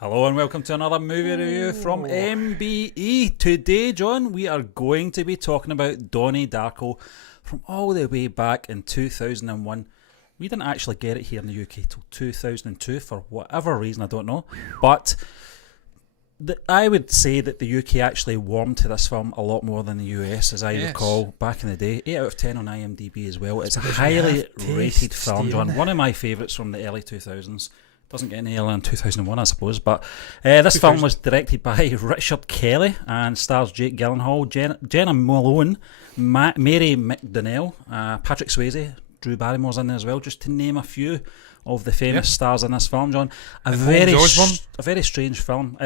Hello and welcome to another movie review from MBE. Today, John, we are going to be talking about Donnie Darko from all the way back in 2001. We didn't actually get it here in the UK till 2002 for whatever reason, I don't know. But I would say that the UK actually warmed to this film a lot more than the US, as I recall back in the day. 8 out of 10 on IMDb as well. It's a highly rated film, John. One of my favourites from the early 2000s. Doesn't get any earlier than 2001, I suppose. But this film was directed by Richard Kelly and stars Jake Gyllenhaal, Jenna Malone, Mary McDonnell, Patrick Swayze, Drew Barrymore's in there as well, just to name a few of the famous stars in this film, John. A very strange film.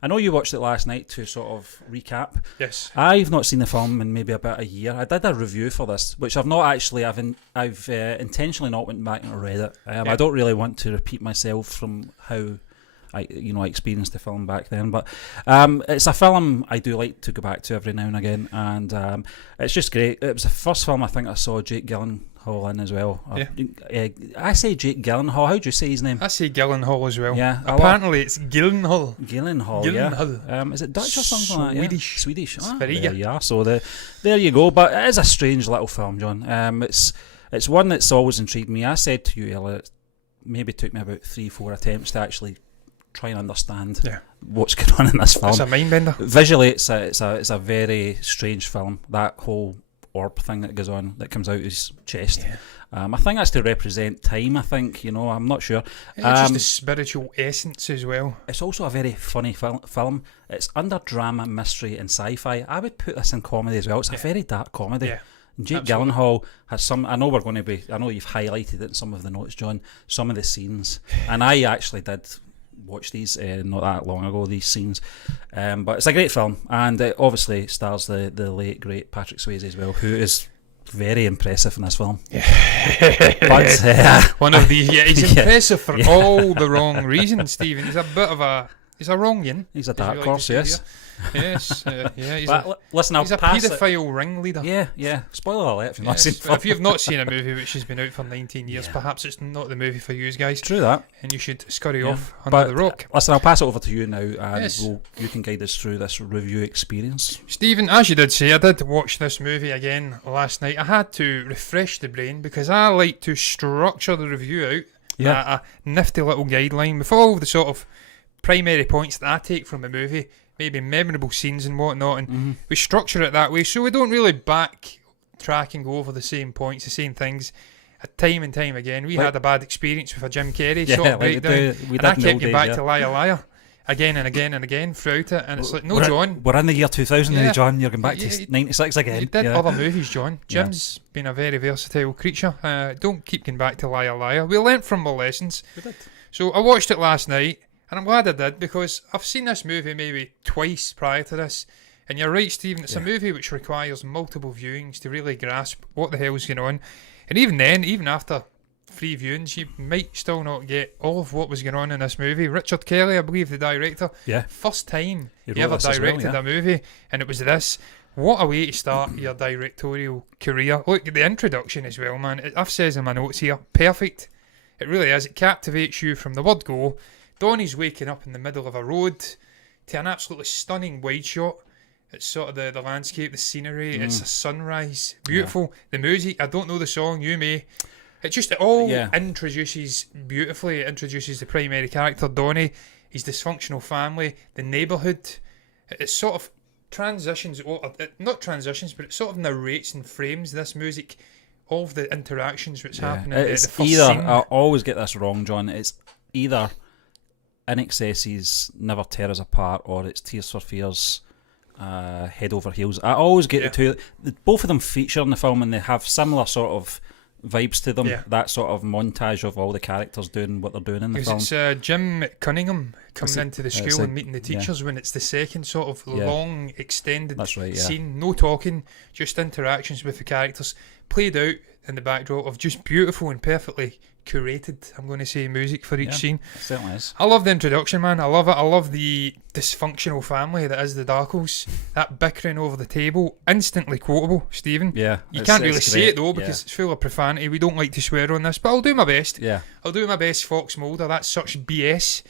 I know you watched it last night to sort of recap. Yes. I've not seen the film in maybe about a year. I did a review for this, which I've not actually. I've intentionally not went back and read it. I don't really want to repeat myself from how I experienced the film back then, but it's a film I do like to go back to every now and again, and it's just great. It was the first film I think I saw Jake Gyllenhaal in as well. I say Jake Gyllenhaal. How do you say his name? I say Gyllenhaal as well. Yeah. Apparently it's Gyllenhaal. Gyllenhaal. Yeah. Is it Dutch or something like that? Swedish. Swedish. There you are. So there you go. But it is a strange little film, John. It's one that's always intrigued me. I said to you earlier, it maybe took me about 3-4 attempts to actually try and understand what's going on in this film. It's a mind bender. Visually, it's a very strange film. That whole orb thing that goes on, that comes out his chest. I think that's to represent time. I think, I'm not sure. It's just the spiritual essence as well. It's also a very funny film. It's under drama, mystery, and sci-fi. I would put this in comedy as well. It's a very dark comedy. Yeah. Jake Gyllenhaal has some. I know you've highlighted it in some of the notes, John. Some of the scenes, and I actually did watch these not that long ago, these scenes, but it's a great film, and it obviously stars the late great Patrick Swayze as well, who is very impressive in this film. But one of these, he's impressive for all the wrong reasons. Stephen, he's a wrong yin. He's a dark horse, yes. Yes, he's a paedophile ringleader. Yeah. Spoiler alert if you've not seen it. If you've not seen a movie which has been out for 19 years, perhaps it's not the movie for you guys. True that. And you should scurry off under the rock. Listen, I'll pass it over to you now, and you can guide us through this review experience. Stephen, as you did say, I did watch this movie again last night. I had to refresh the brain because I like to structure the review out at a nifty little guideline with all the sort of primary points that I take from the movie, maybe memorable scenes and whatnot, and we structure it that way so we don't really backtrack and go over the same points, the same things time and time again. We had a bad experience with a Jim Carrey sort of breakdown, and I kept you back to Liar Liar again and again and again throughout it, and it's like, no, John, we're in the year 2000 now, John, you're going back to 96 again. You did other movies, John. Jim's been a very versatile creature. Don't keep going back to Liar Liar. We learnt from our lessons. We did. So I watched it last night, and I'm glad I did, because I've seen this movie maybe twice prior to this. And you're right, Stephen, it's a movie which requires multiple viewings to really grasp what the hell's going on. And even then, even after 3 viewings, you might still not get all of what was going on in this movie. Richard Kelly, I believe, the director, first time he ever directed a movie, and it was this. What a way to start your directorial career. Look at the introduction as well, man. I've says in my notes here, perfect. It really is. It captivates you from the word go. Donnie's waking up in the middle of a road to an absolutely stunning wide shot. It's sort of the landscape, the scenery. It's a sunrise. Beautiful. The music, I don't know the song, you may. It all introduces beautifully. It introduces the primary character, Donnie, his dysfunctional family, the neighbourhood. It sort of transitions, not transitions, but it sort of narrates and frames this music, all of the interactions which happen in the first scene. I always get this wrong, John. It's either In Excess's Never Tear Us Apart, or it's Tears for Fears, Head Over Heels. I always get the two. Both of them feature in the film, and they have similar sort of vibes to them. That sort of montage of all the characters doing what they're doing in the film. It's Jim Cunningham coming into the school and meeting the teachers when it's the second sort of long extended scene. No talking, just interactions with the characters, played out in the backdrop of just beautiful and perfectly curated, I'm going to say, music for each scene. It certainly is. I love the introduction, man. I love it. I love the dysfunctional family that is the Darkos. That bickering over the table, instantly quotable, Stephen. Yeah. You can't really say it though, because it's full of profanity. We don't like to swear on this, but I'll do my best. Yeah. I'll do my best, Fox Mulder. That's such BS.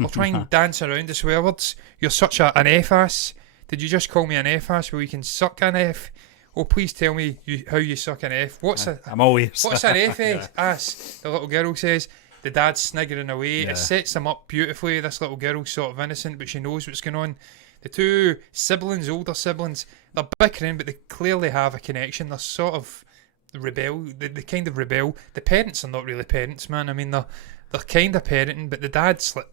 I'll try and dance around the swear words. You're such an F-ass. Did you just call me an F-ass where we can suck an F? Oh, please tell me how you suck an F. I'm always. What's an F-ass? The little girl says. The dad's sniggering away. Yeah. It sets them up beautifully. This little girl's sort of innocent, but she knows what's going on. The two siblings, older siblings, they're bickering, but they clearly have a connection. They're sort of rebel. They kind of rebel. The parents are not really parents, man. I mean, they're kind of parenting, but the dad's like,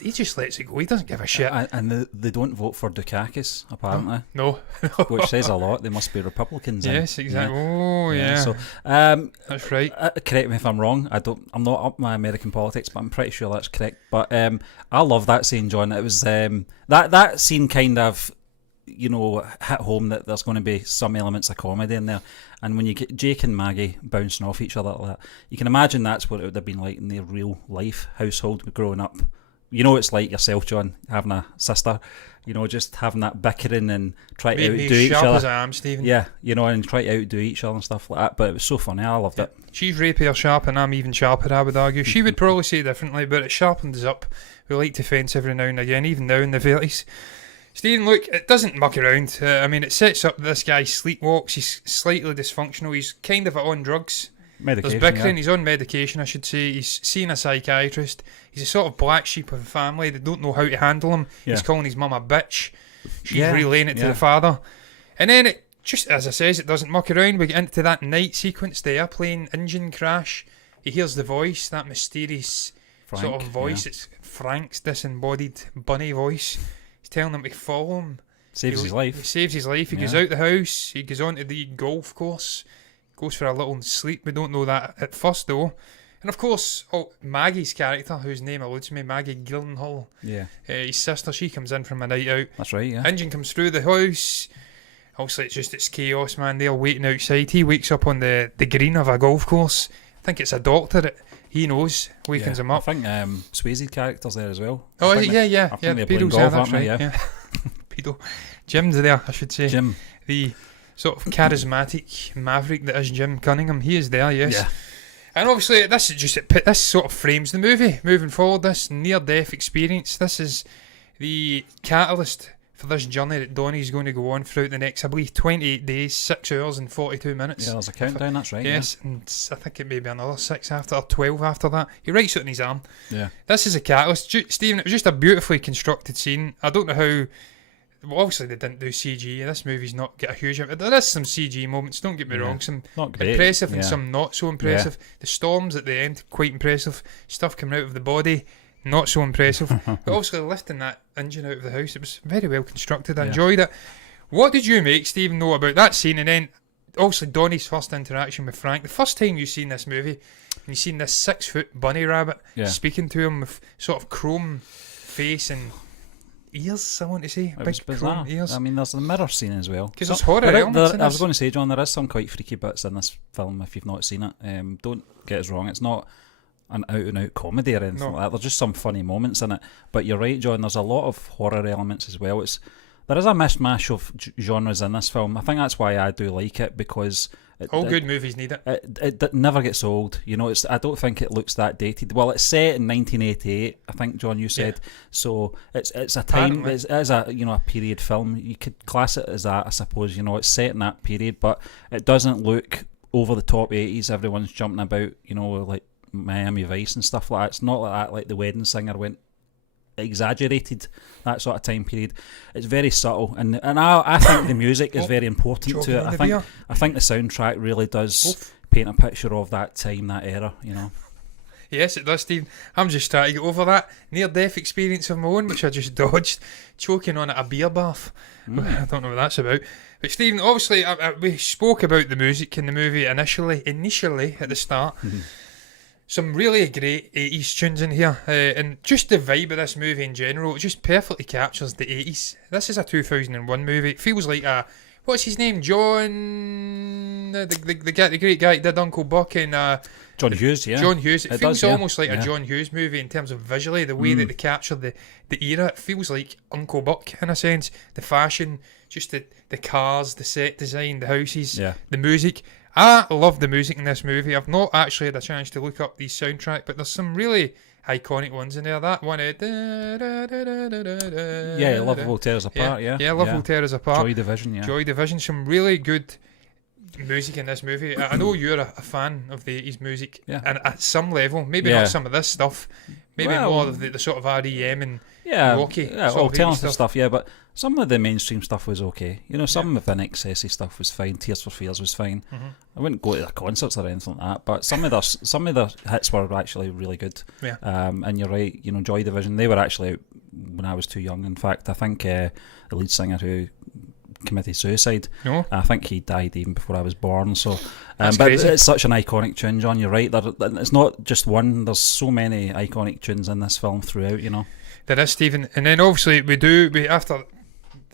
he just lets it go. He doesn't give a shit. And they don't vote for Dukakis, apparently. No. Which says a lot. They must be Republicans. Yes, exactly. Oh, yeah. So, that's right. Correct me if I'm wrong. I'm not up my American politics, but I'm pretty sure that's correct. But I love that scene, John. It was that scene kind of, hit home that there's going to be some elements of comedy in there. And when you get Jake and Maggie bouncing off each other like that, you can imagine that's what it would have been like in their real life household growing up. It's like yourself, John, having a sister, just having that bickering and trying to outdo each other. As I am, Stephen. Yeah, and try to outdo each other and stuff like that. But it was so funny. I loved it. She's rapier sharp and I'm even sharper, I would argue. She would probably say differently, but it sharpens up. We like to fence every now and again, even now in the 30s. Stephen, look, it doesn't muck around. It sets up this guy sleepwalks. He's slightly dysfunctional. He's kind of on drugs. Medication, There's bickering. He's on medication, I should say. He's seeing a psychiatrist. He's a sort of black sheep of the family. They don't know how to handle him. Yeah. He's calling his mum a bitch. She's relaying it to the father. And then it just, as I says, it doesn't muck around. We get into that night sequence, the airplane engine crash. He hears the voice, that mysterious Frank, sort of voice. Yeah. It's Frank's disembodied bunny voice. He's telling him to follow him. Saves his life. He saves his life. He goes out the house. He goes on to the golf course. Goes for a little sleep. We don't know that at first, though. And of course, Maggie's character, whose name eludes me, Maggie Gyllenhaal. Yeah. His sister, she comes in from a night out. That's right, yeah. Engine comes through the house. Also, it's chaos, man. They're waiting outside. He wakes up on the green of a golf course. I think it's a doctor that he knows wakens him up. I think Swayze character's there as well. Oh, I yeah. think they're The playing pedos golf, there, that's aren't they? right. Yeah. Pedo. Jim's there, I should say. Jim. The sort of charismatic maverick that is Jim Cunningham. He is there, yes. Yeah. And obviously, this sort of frames the movie. Moving forward, this near-death experience, this is the catalyst for this journey that Donnie's going to go on throughout the next, I believe, 28 days, 6 hours and 42 minutes. Yeah, there's a countdown, that's right. Yes, and I think it may be another 6 after, or 12 after that. He writes it on his arm. Yeah. This is a catalyst. Stephen, it was just a beautifully constructed scene. I don't know how... Well, obviously they didn't do CG. This movie's not got a huge... There is some CG moments, don't get me wrong. Some not great. Impressive and some not so impressive. The storms at the end, quite impressive. Stuff coming out of the body, not so impressive. But obviously lifting that engine out of the house, it was very well constructed. I enjoyed it. What did you make, Stephen, know about that scene? And then, obviously, Donnie's first interaction with Frank. The first time you've seen this movie, and you've seen this 6-foot bunny rabbit speaking to him with sort of chrome face and... ears, I want to say. It was bizarre. Ears. I mean, there's the mirror scene as well. Because there's horror elements in I was this. going to say, John, there is some quite freaky bits in this film if you've not seen it. Don't get us wrong, it's not an out-and-out comedy or anything like that. There's just some funny moments in it. But you're right, John, there's a lot of horror elements as well. There is a mishmash of genres in this film. I think that's why I do like it, because... All good movies need it. It never gets old. I don't think it looks that dated. Well, it's set in 1988, I think, John, you said. Yeah. So it's a time... Apparently. It is a period film. You could class it as that, I suppose. It's set in that period, but it doesn't look over the top 80s. Everyone's jumping about, like Miami Vice and stuff like that. It's not like that, like The Wedding Singer went exaggerated, that sort of time period. It's very subtle, and I think the music is very important to it. I think the soundtrack really does paint a picture of that time, that era. Yes, it does, Steve. I'm just trying to get over that near-death experience of my own, which I just dodged, choking on a beer bath. I don't know what that's about. But Stephen, obviously, we spoke about the music in the movie initially at the start. Some really great 80s tunes in here, and just the vibe of this movie in general, it just perfectly captures the 80s. This is a 2001 movie. It feels like what's his name? John... The great guy that did Uncle Buck and... John Hughes, yeah. John Hughes. It feels almost like a John Hughes movie in terms of visually, the way that they capture the era. It feels like Uncle Buck in a sense. The fashion, just the cars, the set design, the houses, the music. I love the music in this movie. I've not actually had a chance to look up the soundtrack, but there's some really iconic ones in there. That one, Yeah, Love Will Tear Us Apart, yeah, Love Will Tear Us Apart. Joy Division, yeah. Joy Division, some really good music in this movie. I know you're a fan of the 80s music, and at some level, maybe not some of this stuff, maybe more of the sort of REM and rocky alternative stuff, but some of the mainstream stuff was okay. You know, some of the excessy stuff was fine. Tears for Fears was fine. I wouldn't go to their concerts or anything like that, but some of their hits were actually really good. Yeah. And you're right, you know, Joy Division, they were actually out when I was too young. In fact, I think the lead singer who committed suicide, I think he died even before I was born. So, but crazy. It's such an iconic tune, John. You're right. It's not just one. There's so many iconic tunes in this film throughout. You know. There is, Stephen, and then obviously we after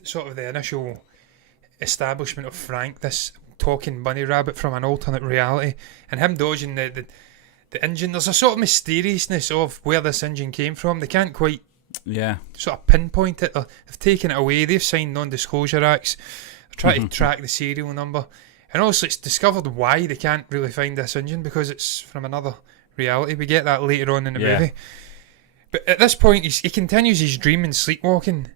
sort of the initial establishment of Frank, this talking bunny rabbit from an alternate reality, and him dodging the engine. There's a sort of mysteriousness of where this engine came from. They can't quite sort of pinpoint it. They've taken it away. They've signed non-disclosure acts. They're trying to track the serial number, and also it's discovered why they can't really find this engine, because it's from another reality. We get that later on in the movie. But at this point, he continues his dream and sleepwalking,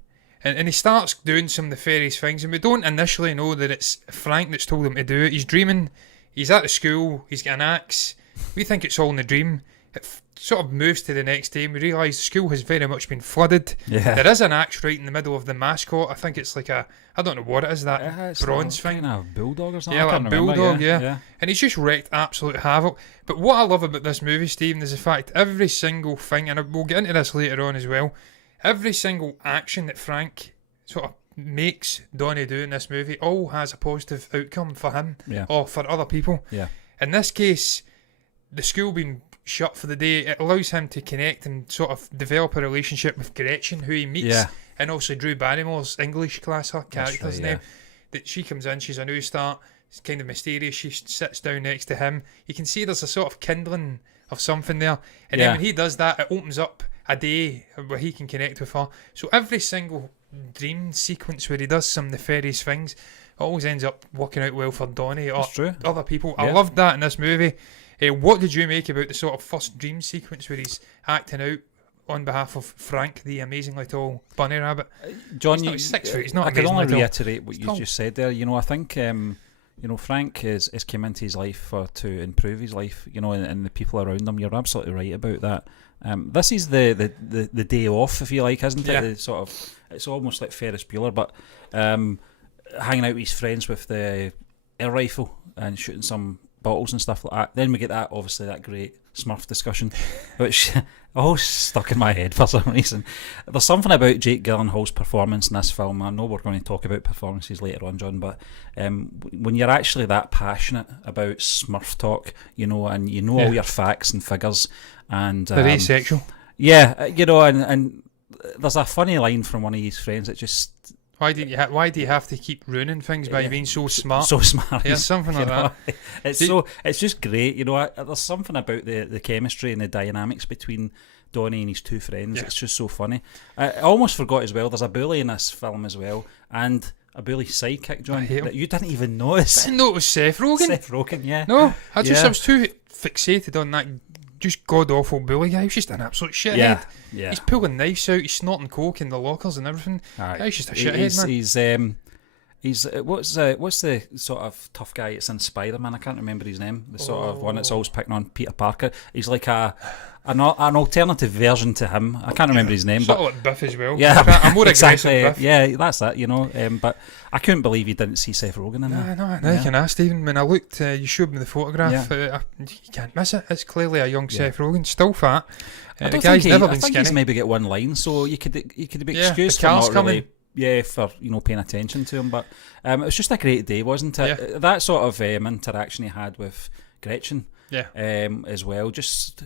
and he starts doing some nefarious things, and we don't initially know that it's Frank that's told him to do it. He's dreaming, he's at the school, he's got an axe. We think it's all in the dream. It sort of moves to the next day, and we realise the school has very much been flooded. There is an axe right in the middle of the mascot. I think it's like I don't know what it is, that bronze thing. Kind of bulldog or something. Yeah, like a bulldog, yeah. And he's just wreaked absolute havoc. But what I love about this movie, Stephen, is the fact every single thing, and we'll get into this later on as well, every single action that Frank sort of makes Donnie do in this movie all has a positive outcome for him or for other people. In this case, the school being shut for the day, it allows him to connect and sort of develop a relationship with Gretchen, who he meets, and also Drew Barrymore's English class, her character's name. That she comes in, she's a new start, it's kind of mysterious, she sits down next to him. You can see there's a sort of kindling of something there, and then when he does that, it opens up a day where he can connect with her. So every single dream sequence where he does some nefarious things always ends up working out well for Donnie or other people. I loved that in this movie. What did you make about the sort of first dream sequence where he's acting out on behalf of Frank, the amazingly tall bunny rabbit? John, he's 6 foot. He's not. I can amazingly only tall. reiterate what you just said there. You know, I think Frank has came into his life to improve his life. You know, and the people around him. You're absolutely right about that. This is the day off, if you like, isn't it? The sort of, it's almost like Ferris Bueller, but hanging out with his friends with the air rifle and shooting some bottles and stuff like that. Then we get that, obviously, that great Smurf discussion, which always stuck in my head for some reason. There's something about Jake Gyllenhaal's performance in this film. I know we're going to talk about performances later on, John, but when you're actually that passionate about Smurf talk, you know, and you know all your facts and figures, and very sexual. Yeah, you know, and there's a funny line from one of his friends that just, why do you have to keep ruining things by being so smart? So smart. Yeah, something like that. It's just great, you know. There's something about the chemistry and the dynamics between Donnie and his two friends. It's just so funny. I almost forgot as well, there's a bully in this film as well, and a bully sidekick, John, that you didn't even notice. I didn't know it was Seth Rogen. Seth Rogen, yeah. No, I was too fixated on that just god-awful bully guy. He's just an absolute shithead. Yeah. He's pulling knives out, he's snorting coke in the lockers and everything. He's just a shithead, man. He's what's the sort of tough guy that's in Spider-Man? I can't remember his name. The sort of one that's always picking on Peter Parker. He's like an alternative version to him. I can't remember his name. Sort of like Biff as well. Yeah, I'm more exactly. aggressive Biff. Yeah, that's that, you know. But I couldn't believe you didn't see Seth Rogen in there. No, you can ask Stephen. When I looked, you showed me the photograph. You can't miss it. It's clearly a young Seth Rogen, still fat. I think he's maybe get one line, so you could be excused for not really. Yeah, for paying attention to him, but it was just a great day, wasn't it? Yeah. That sort of interaction he had with Gretchen, as well. Just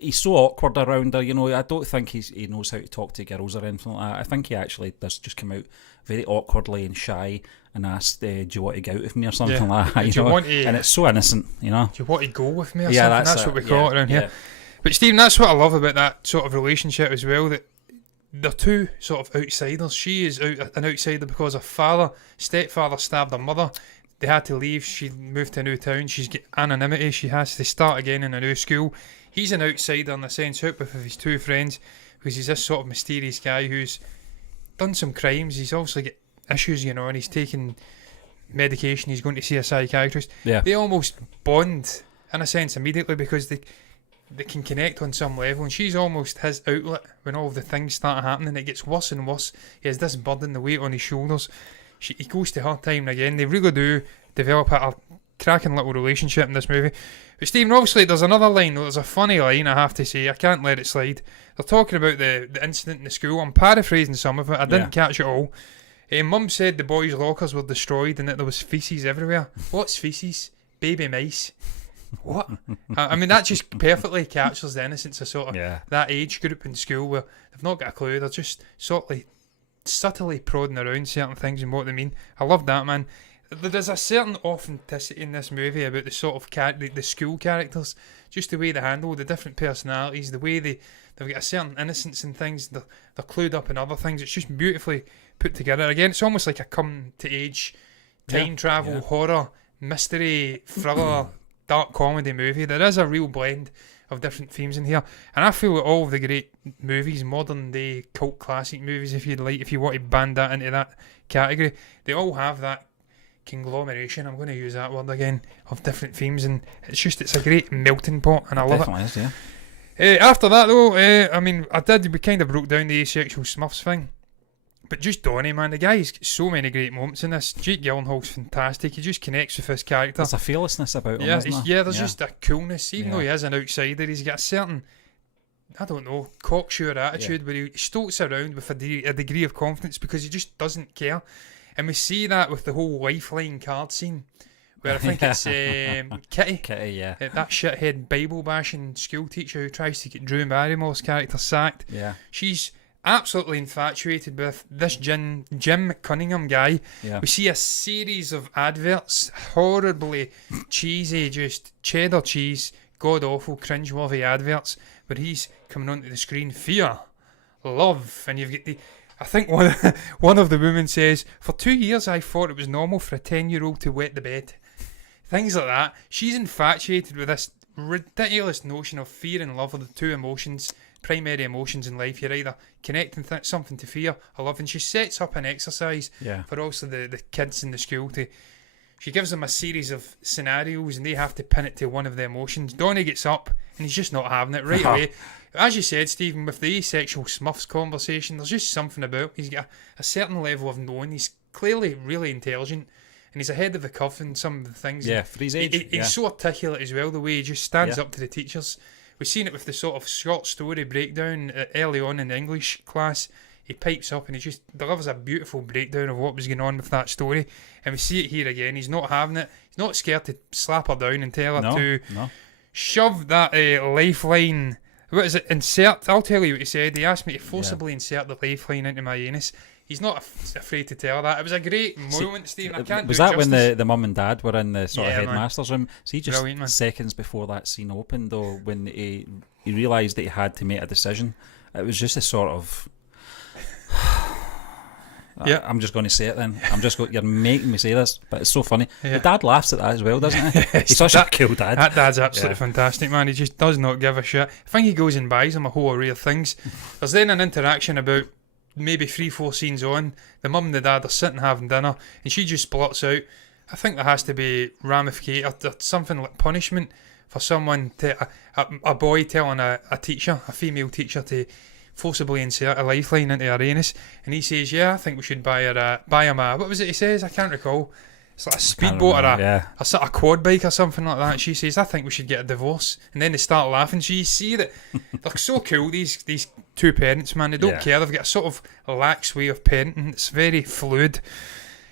he's so awkward around her. You know, I don't think he knows how to talk to girls or anything like that. I think he actually does just come out very awkwardly and shy and ask, "Do you want to go out with me?" or something like that. You know? And it's so innocent, you know. Do you want to go with me? Or something? That's what we call it around here. But Stephen, that's what I love about that sort of relationship as well. That they're two sort of outsiders. She is an outsider because her stepfather stabbed her mother. They had to leave. She moved to a new town. She's got anonymity. She has to start again in a new school. he's an outsider in the sense, out with his two friends, because he's this sort of mysterious guy who's done some crimes. He's obviously got issues, you know, and he's taking medication. He's going to see a psychiatrist. Yeah. They almost bond in a sense immediately because they can connect on some level, and she's almost his outlet when all of the things start happening. It gets worse and worse. He has this burden, the weight on his shoulders. He goes to her time and again. They really do develop a cracking little relationship in this movie. But Stephen, obviously there's another line, there's a funny line I have to say, I can't let it slide. They're talking about the incident in the school. I'm paraphrasing some of it, I didn't catch it all. Mum said the boys' lockers were destroyed and that there was faeces everywhere. What's faeces? Baby mice. What? I mean, that just perfectly captures the innocence of sort of that age group in school where they've not got a clue, they're just sort of subtly prodding around certain things and what they mean. I love that, man. There's a certain authenticity in this movie about the sort of the school characters, just the way they handle the different personalities, the way they've got a certain innocence in things, they're clued up in other things. It's just beautifully put together. Again, it's almost like a come-to-age time travel horror, mystery, thriller, dark comedy movie. There is a real blend of different themes in here, and I feel that all of the great movies, modern day cult classic movies, if you want to band that into that category, they all have that conglomeration, I'm going to use that word again, of different themes, and it's a great melting pot, and I love it. Is, yeah. After that though, we kind of broke down the asexual Smurfs thing, but just Donnie, man, the guy's got so many great moments in this. Jake Gyllenhaal's fantastic. He just connects with his character. There's a fearlessness about him, isn't there? There's just a coolness, even though he is an outsider, he's got a certain, I don't know, cocksure attitude where he stoats around with a degree of confidence because he just doesn't care. And we see that with the whole Lifeline card scene, where I think it's Kitty. Kitty, yeah. That shithead Bible bashing school teacher who tries to get Drew Barrymore's character sacked. Yeah. She's absolutely infatuated with this Jim Cunningham guy. Yeah. We see a series of adverts, horribly cheesy, just cheddar cheese, god awful, cringe-worthy adverts, where he's coming onto the screen, fear, love, and you've got I think one of the women says, for 2 years I thought it was normal for a 10-year-old to wet the bed. Things like that. She's infatuated with this ridiculous notion of fear and love are the two emotions, primary emotions in life. You're either connecting something to fear or love, and she sets up an exercise for also the kids in the school she gives them a series of scenarios and they have to pin it to one of the emotions. Donnie gets up and he's just not having it right away. As you said, Stephen, with the asexual Smurfs conversation, there's just something about he's got a certain level of knowing. He's clearly really intelligent and he's ahead of the curve in some of the things. Yeah, for his age. He's so articulate as well, the way he just stands up to the teachers. We've seen it with the sort of short story breakdown early on in the English class. He pipes up and he just delivers a beautiful breakdown of what was going on with that story. And we see it here again. He's not having it. He's not scared to slap her down and tell her to shove that lifeline. What is it? Insert. I'll tell you what he said. He asked me to forcibly insert the lifeline into my anus. He's not afraid to tell her that. It was a great moment, Stephen. I can't was do it that justice. when the mum and dad were in the sort of headmaster's room? See, just brilliant, seconds before that scene opened, though, when he realised that he had to make a decision, it was just a sort of... I'm just going to say it then. You're making me say this, but it's so funny. The dad laughs at that as well, doesn't he? He's such a cool dad. That dad's absolutely fantastic, man. He just does not give a shit. I think he goes and buys him a whole array of things. There's then an interaction about maybe 3-4 scenes on. The mum and the dad are sitting having dinner, and she just blurts out, I think there has to be ramification, or something like punishment for someone, a boy telling a teacher, a female teacher, to forcibly insert a lifeline into her anus, and he says, I think we should buy him a, what was it he says? I can't recall. It's like a speedboat or a sort of quad bike or something like that. She says, I think we should get a divorce. And then they start laughing. So you see that they're so cool, these two parents, man. They don't care. They've got a sort of lax way of parenting. It's very fluid.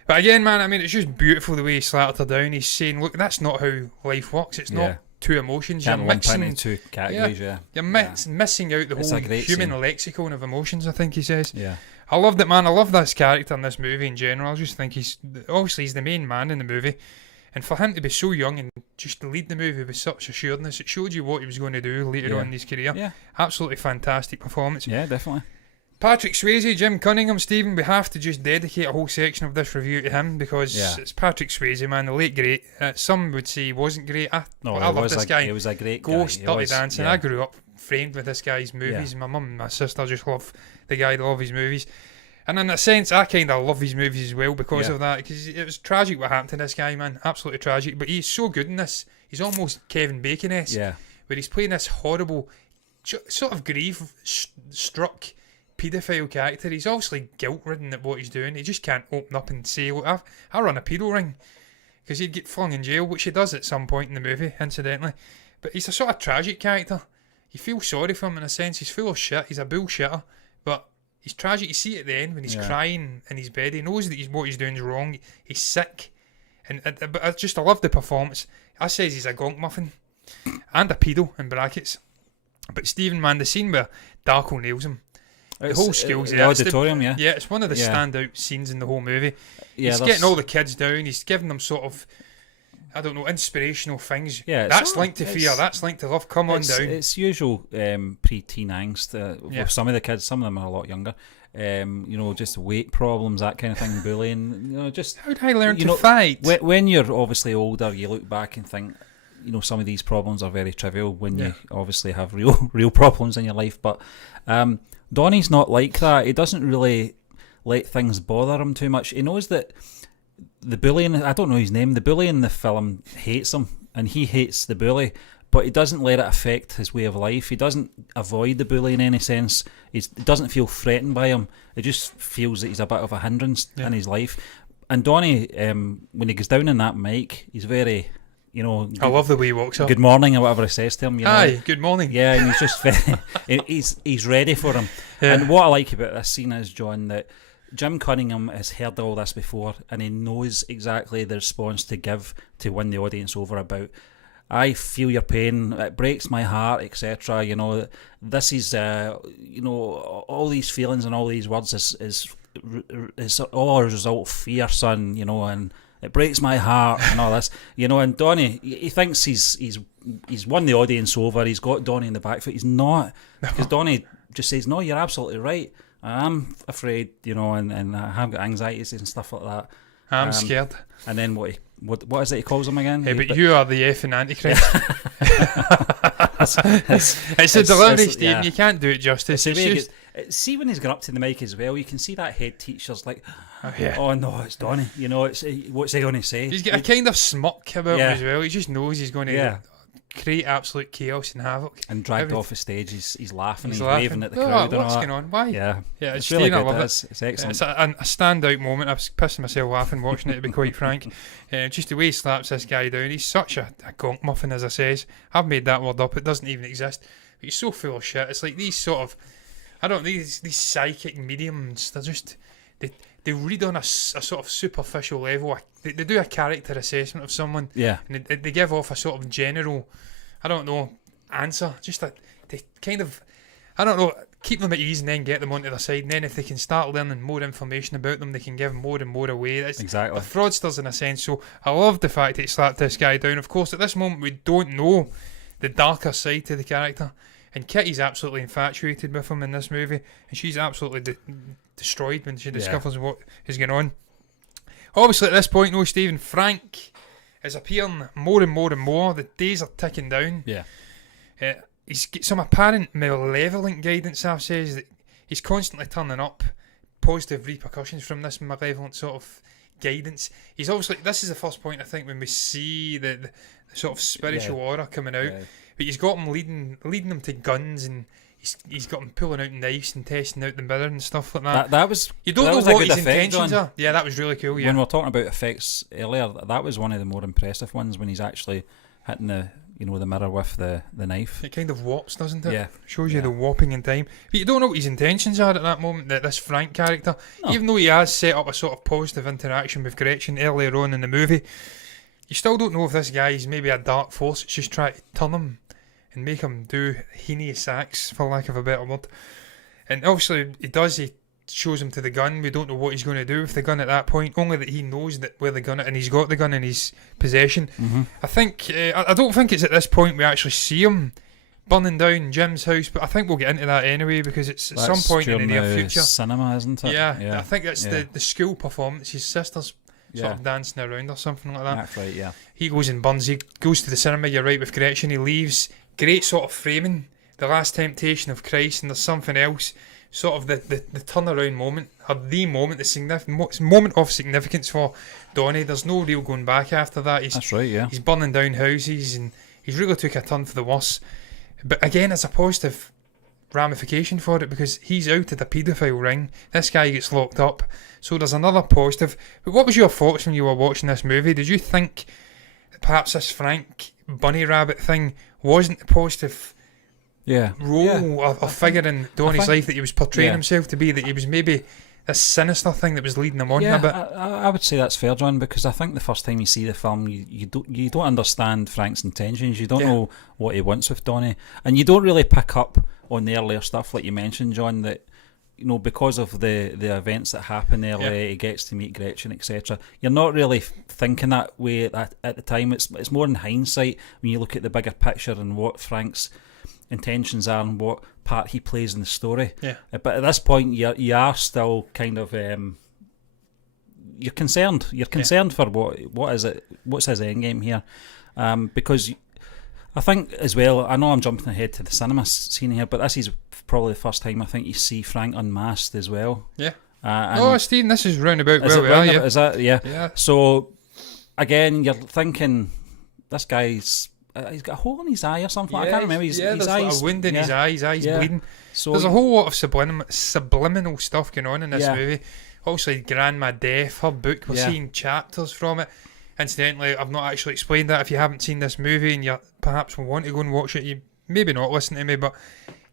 But again, man, I mean, it's just beautiful the way he slapped her down. He's saying, look, that's not how life works. It's not two emotions. You're mixing two categories, You're missing out the whole human lexicon of emotions, I think he says. Yeah. I loved it, man. I love this character in this movie in general. I just think he's the main man in the movie. And for him to be so young and just to lead the movie with such assuredness, it showed you what he was going to do later on in his career. Yeah. Absolutely fantastic performance. Yeah, definitely. Patrick Swayze, Jim Cunningham, Stephen, we have to just dedicate a whole section of this review to him because it's Patrick Swayze, man, the late great. Some would say he wasn't great. I love this guy. He was a great Ghost, guy. Dirty Dancing. Yeah. I grew up framed with this guy's movies. My mum and my sister just love the guy. They love his movies. And in a sense, I kind of love his movies as well because of that. Because it was tragic what happened to this guy, man. Absolutely tragic. But he's so good in this. He's almost Kevin Bacon-esque. Yeah. Where he's playing this horrible, sort of grief-struck paedophile character. He's obviously guilt-ridden at what he's doing. He just can't open up and say, look, I run a pedo ring. Because he'd get flung in jail, which he does at some point in the movie, incidentally. But he's a sort of tragic character. You feel sorry for him in a sense. He's full of shit. He's a bullshitter. But he's tragic. You see at the end when he's crying in his bed. He knows that what he's doing is wrong. He's sick. But I love the performance. I says he's a gonk muffin. And a pedo, in brackets. But Stephen, man, the scene where Darko nails him. The whole school's the auditorium, yeah, it's one of the standout scenes in the whole movie. He's getting all the kids down. He's giving them sort of, I don't know, inspirational things. Yeah, that's linked to fear. That's linked to love. Come on down. It's usual pre-teen angst with some of the kids. Some of them are a lot younger. Just weight problems, that kind of thing, bullying. Just how did I learn to fight? When you're obviously older, you look back and think, some of these problems are very trivial when you obviously have real problems in your life. But Donnie's not like that. He doesn't really let things bother him too much. He knows that the bully, I don't know his name, the bully in the film hates him and he hates the bully, but he doesn't let it affect his way of life. He doesn't avoid the bully in any sense. He doesn't feel threatened by him. He just feels that he's a bit of a hindrance in his life. And Donnie, when he goes down in that mic, he's very... I love the way he walks up. Good morning, or whatever he says to him. Aye, good morning. Yeah, and he's just very, he's ready for him. Yeah. And what I like about this scene is, John, that Jim Cunningham has heard all this before, and he knows exactly the response to give to win the audience over about. I feel your pain. It breaks my heart, etc. This is, all these feelings and all these words is all a result of fear, son. And. It breaks my heart and all this, and Donnie, he thinks he's won the audience over, he's got Donnie in the back foot. He's not, because Donnie just says, no, you're absolutely right, I'm afraid, and I have got anxieties and stuff like that. I'm scared. And then what is it he calls him again? Hey, but you are the effing Antichrist. It's a delivery, Stephen. You can't do it justice. See when he's gone up to the mic as well, you can see that head teacher's like, oh no, it's Donnie. What's he going to say? He's got a kind of smirk about him as well. He just knows he's going to create absolute chaos and havoc. And dragged off the stage, he's laughing, he's waving at the crowd. What's going on? Why? Yeah, it's really good. I love it. It's excellent. It's a standout moment. I was pissing myself laughing watching it, to be quite frank. Just the way he slaps this guy down. He's such a gonk muffin, as I says. I've made that word up. It doesn't even exist. But he's so full of shit. It's like these sort of, I don't know, these psychic mediums. They're just they read on a sort of superficial level. They do a character assessment of someone. Yeah. And they give off a sort of general, I don't know, answer. Just that they kind of, I don't know, keep them at ease and then get them onto their side. And then if they can start learning more information about them, they can give more and more away. Exactly. The fraudsters in a sense. So I love the fact that he slapped this guy down. Of course, at this moment, we don't know the darker side to the character. And Kitty's absolutely infatuated with him in this movie. And she's absolutely destroyed when she discovers what is going on. Obviously, at this point, no, Stephen, Frank is appearing more and more and more. The days are ticking down. Yeah. He's got some apparent malevolent guidance, I've says, that he's constantly turning up positive repercussions from this malevolent sort of guidance. He's obviously, this is the first point, I think, when we see the sort of spiritual aura coming out. Yeah. But he's got him leading them to guns, and he's got him pulling out knives and testing out the mirror and stuff like that. That was, you don't that know was what a good his effect, intentions John. are. Yeah, that was really cool. Yeah. When we were talking about effects earlier, that was one of the more impressive ones when he's actually hitting the mirror with the knife. It kind of warps, doesn't it? Yeah. Shows you the warping in time. But you don't know what his intentions are at that moment, that this Frank character. No. Even though he has set up a sort of positive interaction with Gretchen earlier on in the movie, you still don't know if this guy is maybe a dark force that's just trying to turn him and make him do heinous acts, for lack of a better word. And obviously he shows him to the gun. We don't know what he's going to do with the gun at that point, only that he knows that where the gun is, and he's got the gun in his possession. Mm-hmm. I don't think it's at this point we actually see him burning down Jim's house, but I think we'll get into that anyway because it's at some point in the near future. Cinema, isn't it? Yeah, I think it's the school performance. His sister's sort of dancing around or something like that. That's right, yeah. He goes and burns. He goes to the cinema, you're right, with Gretchen. He leaves. Great sort of framing. The Last Temptation of Christ, and there's something else. Sort of the turnaround moment, or the moment, the moment of significance for Donnie. There's no real going back after that. That's right, yeah. He's burning down houses, and he's really took a turn for the worse. But again, it's a positive ramification for it because he's out of the paedophile ring. This guy gets locked up. So there's another positive. But what was your thoughts when you were watching this movie? Did you think that perhaps this Frank Bunny Rabbit thing wasn't the positive role or figure in Donnie's life that he was portraying himself to be, that he was maybe this sinister thing that was leading him on a bit? I would say that's fair, John, because I think the first time you see the film, you don't understand Frank's intentions. You don't know what he wants with Donnie, and you don't really pick up on the earlier stuff, like you mentioned, John, that because of the events that happen earlier, he gets to meet Gretchen, etc. You're not really thinking that way at the time. It's more in hindsight when you look at the bigger picture and what Frank's intentions are and what part he plays in the story. But at this point, you are still kind of you're concerned. You're concerned for what is it? What's his end game here? Because I think as well, I know I'm jumping ahead to the cinema scene here, but this is probably the first time I think you see Frank unmasked as well. Stephen, this is roundabout where we are. Is that So again, you're thinking this guy's he's got a hole in his eye or something. I can't remember. His eyes, a wound in his eye. His eyes bleeding. So there's a whole lot of subliminal stuff going on in this movie. Also, Grandma Death, her book, we're seeing chapters from it. Incidentally, I've not actually explained that. If you haven't seen this movie and you perhaps want to go and watch it, you maybe not listen to me, but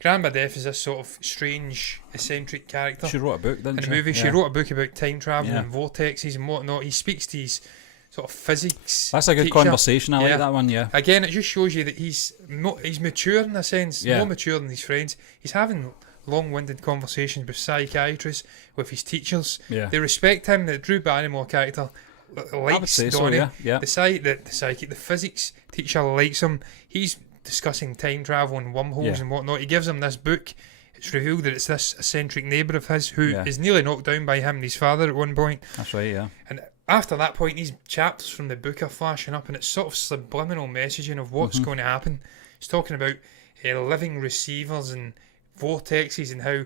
Grandma Death is this sort of strange, eccentric character. She wrote a book, didn't she? In the movie, she wrote a book about time travel and vortexes and whatnot. He speaks to his sort of physics. That's a good conversation. I like that one. Again, it just shows you that he's mature in a sense, more mature than his friends. He's having long-winded conversations with psychiatrists, with his teachers. They respect him. The Drew Barrymore character likes Donnie. The physics teacher likes him. He's discussing time travel and wormholes and whatnot. He gives him this book. It's revealed that it's this eccentric neighbour of his who is nearly knocked down by him and his father at one point. That's right, And after that point, these chapters from the book are flashing up, and it's sort of subliminal messaging of what's going to happen. It's talking about living receivers and vortexes and how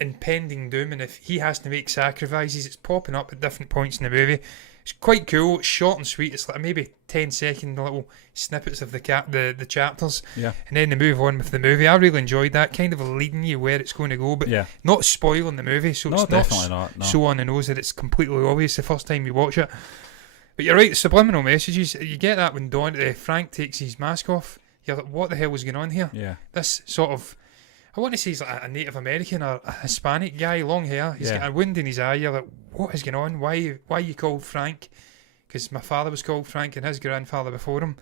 impending doom, and if he has to make sacrifices, it's popping up at different points in the movie. It's quite cool. It's short and sweet. It's like maybe 10-second little snippets of the chapters, and then they move on with the movie. I really enjoyed that, kind of leading you where it's going to go, but not spoiling the movie. So it's not so on the nose that it's completely obvious the first time you watch it. But you're right, the subliminal messages, you get that when Frank takes his mask off. You're like, what the hell was going on here? This sort of, I want to say he's like a Native American or a Hispanic guy, long hair. He's got a wound in his eye. You're like, what is going on? Why are you called Frank? Because my father was called Frank and his grandfather before him.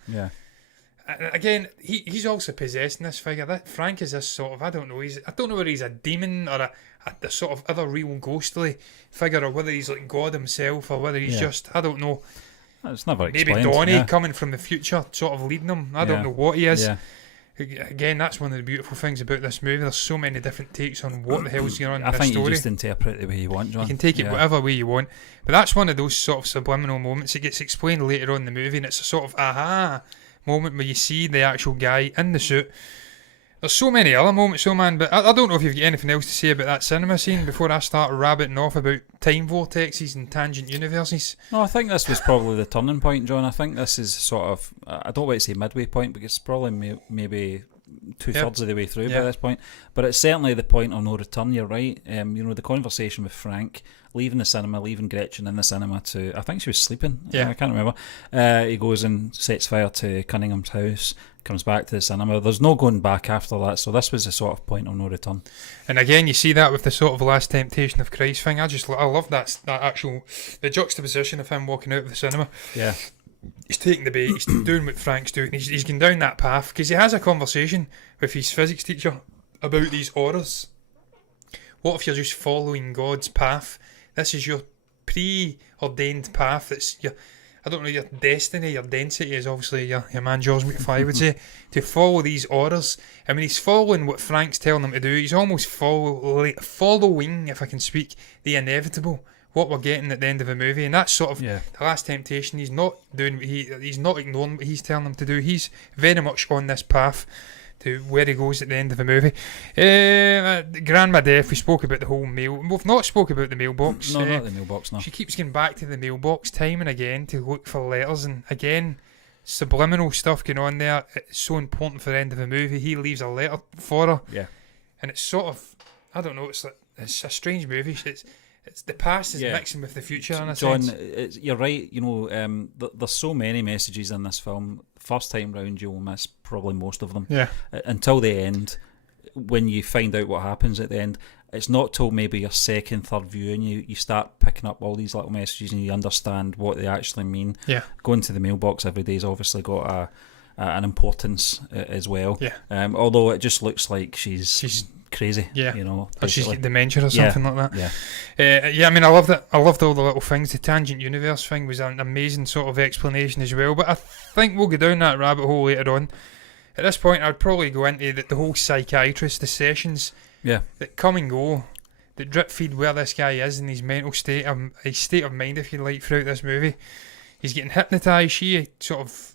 And again, he's also possessing this figure. That Frank is this sort of, I don't know whether he's a demon or a sort of other real ghostly figure, or whether he's like God himself, or whether he's just, I don't know. It's never explained. Maybe Donnie coming from the future, sort of leading him. I don't know what he is. Again, that's one of the beautiful things about this movie. There's so many different takes on what the hell's going on in this story. I think you just interpret it the way you want, John. You can take it whatever way you want. But that's one of those sort of subliminal moments. It gets explained later on in the movie, and it's a sort of aha moment where you see the actual guy in the suit. There's so many other moments, man, but I don't know if you've got anything else to say about that cinema scene before I start rabbiting off about time vortexes and tangent universes. No, I think this was probably the turning point, John. I think this is sort of, I don't want to say midway point, because it's probably maybe 2/3 of the way through by this point, but it's certainly the point of no return. You're right. The conversation with Frank, leaving the cinema, leaving Gretchen in the cinema to, I think she was sleeping. I can't remember. He goes and sets fire to Cunningham's house, comes back to the cinema. There's no going back after that, so this was the sort of point of no return. And again, you see that with the sort of Last Temptation of Christ thing. I love that actual, the juxtaposition of him walking out of the cinema. He's taking the bait, he's doing what Frank's doing, he's going down that path, because he has a conversation with his physics teacher about these auras. What if you're just following God's path? This is your preordained path. I don't know, your destiny, your density, is obviously your man George McFly would say, to follow these orders. I mean, he's following what Frank's telling him to do. He's almost following, if I can speak, the inevitable, what we're getting at the end of the movie. And that's sort of the Last Temptation. He's not doing he's not ignoring what he's telling him to do. He's very much on this path to where he goes at the end of the movie. Grandma Death, we spoke about the whole mail. We've not spoke about the mailbox. No, not the mailbox, no. She keeps going back to the mailbox time and again to look for letters, and again, subliminal stuff going on there. It's so important for the end of the movie. He leaves a letter for her. Yeah. And it's sort of, I don't know, it's a strange movie. It's the past is mixing with the future in a sense. John, you're right. There's so many messages in this film. First time round, you'll miss probably most of them. Yeah. Until the end, when you find out what happens at the end, it's not till maybe your second, third viewing you start picking up all these little messages and you understand what they actually mean. Yeah. Going to the mailbox every day has obviously got an importance as well. Yeah. Although it just looks like she's crazy. Yeah. Or she's basically. got dementia or something like that. Yeah. I mean, I loved it. I loved all the little things. The Tangent Universe thing was an amazing sort of explanation as well. But I think we'll go down that rabbit hole later on. At this point, I'd probably go into the whole psychiatrist, the sessions that come and go, that drip feed where this guy is in his mental state, his state of mind, if you like, throughout this movie. He's getting hypnotised. She sort of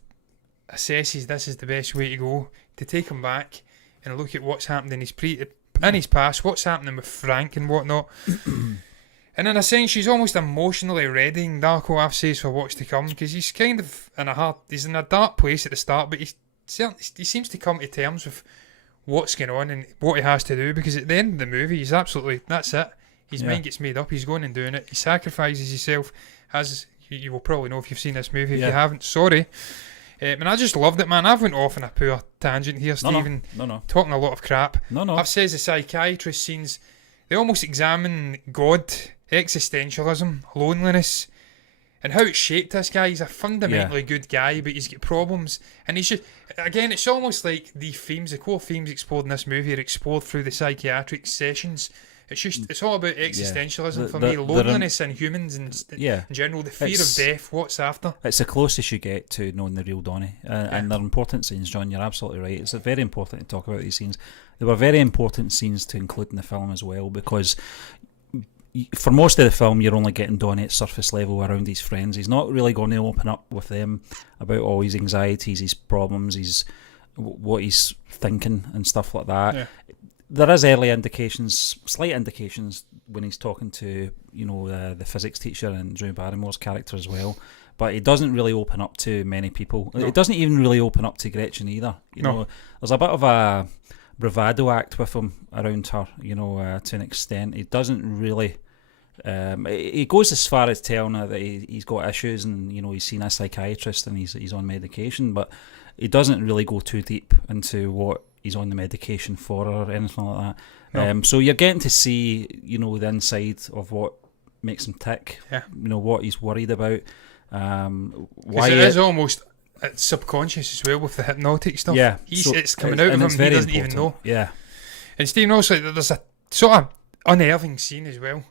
assesses this is the best way to go, to take him back and look at what's happened in his past, what's happening with Frank and whatnot. And in a sense, she's almost emotionally readying Darko, I've says, for what's to come, because he's kind of he's in a dark place at the start, but he seems to come to terms with what's going on and what he has to do, because at the end of the movie, he's absolutely, that's it. His mind gets made up, he's going and doing it, he sacrifices himself, as you will probably know if you've seen this movie. If you haven't, sorry. And I just loved it, man. I've went off on a poor tangent here, Stephen. No. Talking a lot of crap. No. I've said the psychiatrist scenes, they almost examine God, existentialism, loneliness, and how it shaped this guy. He's a fundamentally good guy, but he's got problems. And he's just, again, it's almost like the core themes explored in this movie are explored through the psychiatric sessions. It's all about existentialism for me, loneliness in humans and in general, the fear of death, what's after. It's the closest you get to knowing the real Donnie. And they're important scenes, John, you're absolutely right. It's very important to talk about these scenes. They were very important scenes to include in the film as well, because for most of the film, you're only getting Donnie at surface level around his friends. He's not really going to open up with them about all his anxieties, his problems, what he's thinking and stuff like that. Yeah. There is early indications, slight indications, when he's talking to the physics teacher and Drew Barrymore's character as well. But he doesn't really open up to many people. No. It doesn't even really open up to Gretchen either. You know, there's a bit of a bravado act with him around her. To an extent, he doesn't really. He goes as far as telling her that he's got issues and he's seen a psychiatrist and he's on medication, but he doesn't really go too deep into what he's on the medication for or anything like that. No. So you're getting to see the inside of what makes him tick. Yeah. What he's worried about. Why it is almost subconscious as well with the hypnotic stuff. Yeah, it's coming out of him. He doesn't even know. Yeah. And Stephen, also there's a sort of unnerving scene as well.